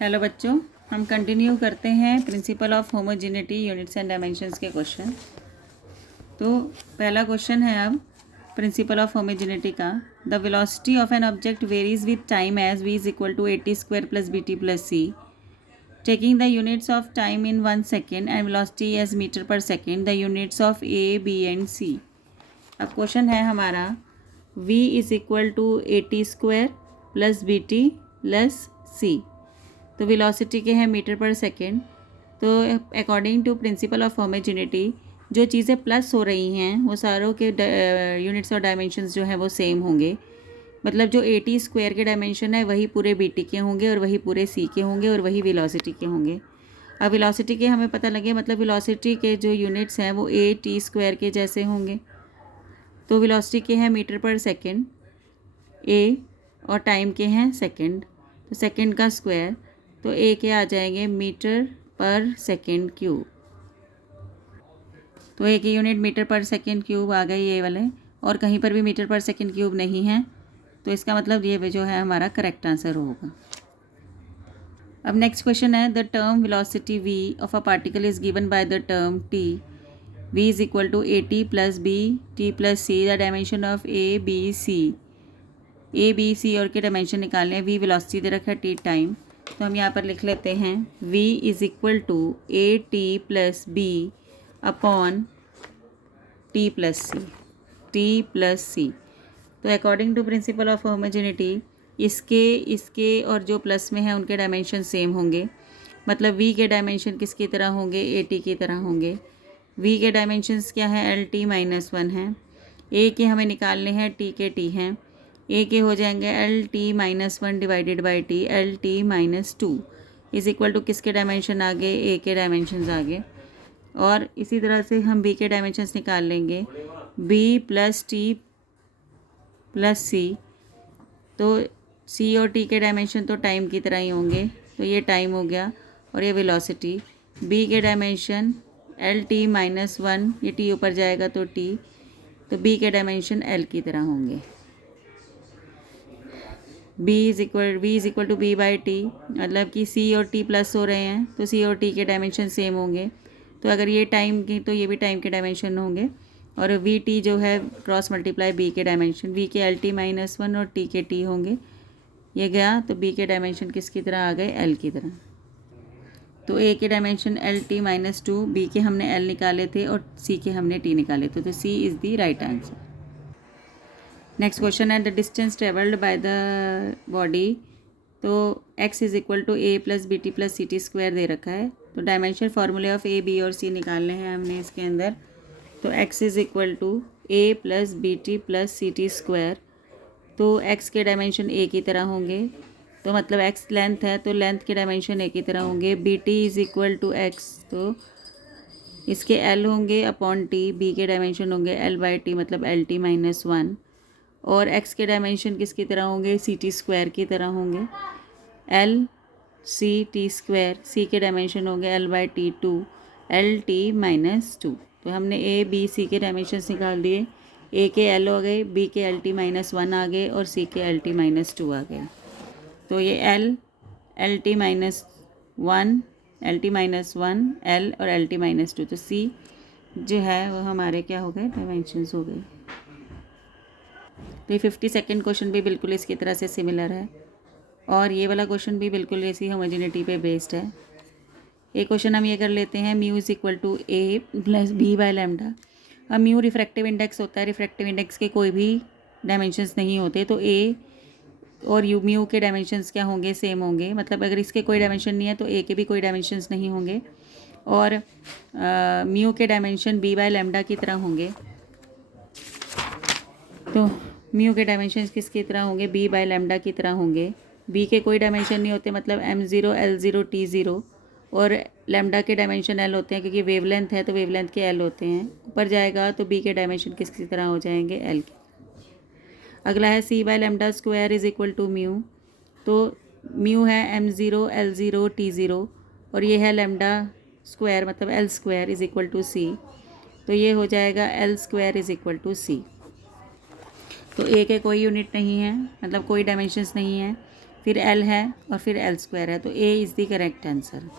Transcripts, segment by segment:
Hello बच्चों, हम continue करते हैं principle of homogeneity units and dimensions के क्वेश्चन। तो पहला क्वेश्चन है अब प्रिंसिपल ऑफ होमोजेनिटी का। The velocity of an object varies with time as v is equal to AT square plus BT plus C, taking the units of time in 1 second and velocity as metre per second, the units of A, B and C। अब question है हमारा v is equal to AT square plus BT plus C। तो velocity के हैं metre per second. तो according to principle of homogeneity जो चीज़ें plus हो रही हैं वो सारों के यूनिट्स और डायमेंशंस जो हैं वो सेम होंगे। मतलब जो AT स्क्वायर के डायमेंशन है वही पूरे BT के होंगे और वही पूरे C के होंगे और वही वेलोसिटी के होंगे। अब वेलोसिटी के हमें पता लगे, मतलब वेलोसिटी के जो यूनिट्स हैं वो AT स्क्वायर के जैसे होंगे। तो वेलोसिटी के हैं मीटर पर सेकेंड A और टाइम के हैं सेकेंड, तो सेकेंड का स्क्वायर, तो ए के आ जाएंगे मीटर पर सेकेंड क्यूब। तो ए की unit metre per second cube आ गई ये वाले, और कहीं पर भी मीटर पर सेकेंड क्यूब नहीं है, तो इसका मतलब ये जो है हमारा करेक्ट आंसर होगा। अब नेक्स्ट क्वेश्चन है, the term velocity v of a particle is given by the term t, v is equal to AT plus B T plus C, the dimension of A B C और के dimension निकालने हैं। v velocity दे रखा है, t time, तो हम यहाँ पर लिख लेते हैं v is equal to AT plus B upon T plus C। तो according to principle of homogeneity इसके और जो प्लस में है उनके डायमेंशन सेम होंगे। मतलब v के डायमेंशन किसकी तरह होंगे, AT की तरह होंगे। v के डायमेंशंस क्या है, LT माइनस 1 है। a के हमें निकालने हैं, t के t हैं। a के हो जाएंगे LT minus 1 divided by T, LT minus 2 is equal to किसके डायमेंशन आ गए, a के डायमेंशंस आ गए। और इसी तरह से हम b के डायमेंशंस निकाल लेंगे, b plus T plus C। तो C और T के डायमेंशन तो टाइम की तरह ही होंगे, तो ये टाइम हो गया। और ये वेलोसिटी, b के डायमेंशन LT माइनस 1, ये T ऊपर जाएगा तो T, तो b के डायमेंशन L की तरह होंगे। v is equal to B by T, मतलब कि C और T प्लस हो रहे हैं तो C और T के डायमेंशन सेम होंगे। तो अगर ये टाइम की तो ये भी टाइम के डायमेंशन होंगे। और VT जो है क्रॉस मल्टीप्लाई B के डायमेंशन, V के LT माइनस 1 और T के T होंगे। ये गया तो B के डायमेंशन किसकी तरह आ गए, L की तरह। तो A के डायमेंशन LT माइनस 2, B के हमने L निकाले थे और C के हमने T निकाले थे, तो C is the right answer. Next question है, the distance travelled by the body. तो x is equal to A plus BT plus CT square दे रखा है। तो डायमेंशन फार्मूले ऑफ A, B और C निकालने हैं हमने इसके अंदर। तो x is equal to A plus BT plus CT square. तो x के डायमेंशन A की तरह होंगे, तो मतलब x लेंथ है तो लेंथ के डायमेंशन A की तरह होंगे। BT is equal to x, तो इसके L होंगे अपॉन T, B के डायमेंशन होंगे L बाई T, मतलब LT माइनस 1। और x के डायमेंशन किसकी तरह होंगे, CT स्क्वायर की तरह होंगे, LCT स्क्वायर। C के डायमेंशन होंगे L by T 2, LT minus 2। तो हमने A B C के डायमेंशंस निकाल दिए, A के L हो गए, B के LT माइनस 1 आ गए और C के LT माइनस 2 आ गए। तो ये LT minus 1, LT minus 1, L और LT माइनस 2, तो C जो है वो हमारे क्या हो गए, डायमेंशंस हो गए। तो ये 52nd क्वेश्चन भी बिल्कुल इसकी तरह से सिमिलर है, और ये वाला क्वेश्चन भी बिल्कुल इसी होमोजेनिटी पे बेस्ड है। एक क्वेश्चन हम ये कर लेते हैं, mu is equal to A plus B by lambda. अब म्यू रिफ्रैक्टिव इंडेक्स होता है, रिफ्रैक्टिव इंडेक्स के कोई भी डायमेंशंस नहीं होते, तो A और म्यू के डायमेंशंस क्या होंगे, सेम होंगे। मतलब अगर इसके कोई डायमेंशन नहीं है तो A के भी कोई डायमेंशंस नहीं होंगे, और म्यू के डायमेंशन B बाई लैम्डा की तरह होंगे। तो म्यू के डायमेंशन किसकी तरह होंगे, B बाई लैम्डा की तरह होंगे। B के कोई डायमेंशन नहीं होते, मतलब M0 L0 T0, और लैम्डा के डायमेंशन L होते हैं क्योंकि वेवलेंथ है तो वेवलेंथ के L होते हैं। ऊपर जाएगा तो B के डायमेंशन किसकी तरह हो जाएंगे, L के। अगला है C by lambda square is equal to mu. तो म्यू है M0 L0 T0 और ये है लैम्डा स्क्वायर, मतलब L square is equal to C। तो ये हो जाएगा L square is equal to C। तो A के कोई यूनिट नहीं है, मतलब कोई डायमेंशंस नहीं है, फिर L है और फिर L स्क्वायर है, तो A is the correct answer.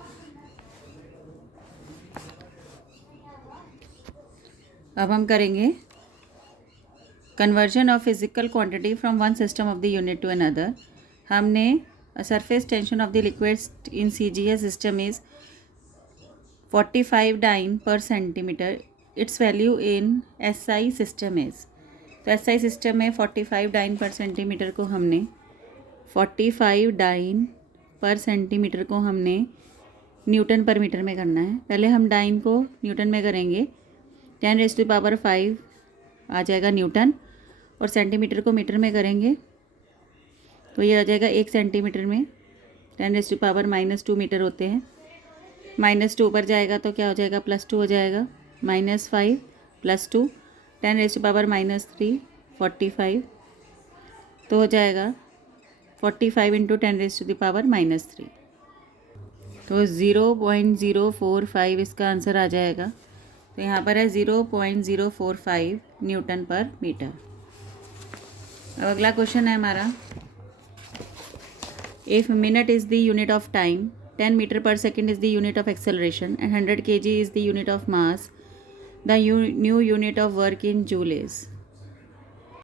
अब हम करेंगे conversion of physical quantity from one system of the unit to another. हमने surface tension of the liquid in CGS system is 45 dyne per centimetre, it's value in SI system is. तो SI system में 45 dyne per centimetre को हमने 45 dyne per centimetre को हमने Newton पर metre में करना है। पहले हम डाइन को न्यूटन में करेंगे, 10⁵ आ जाएगा न्यूटन, और सेंटीमीटर को मीटर में करेंगे तो ये आ जाएगा 1 सेंटीमीटर में 10⁻⁻² मीटर होते हैं। -2 ऊपर जाएगा तो क्या हो जाएगा, +2 हो जाएगा, -5 +2 10⁻³ 45, तो हो जाएगा 45 × 10⁻⁻3, तो 0.045 इसका आंसर आ जाएगा। तो यहाँ पर है 0.045 न्यूटन पर मीटर। अब अगला क्वेश्चन है हमारा, if minute is the unit of time, 10 metre per second is the unit of acceleration and 100 kg is the unit of mass, the new unit of work in joule is.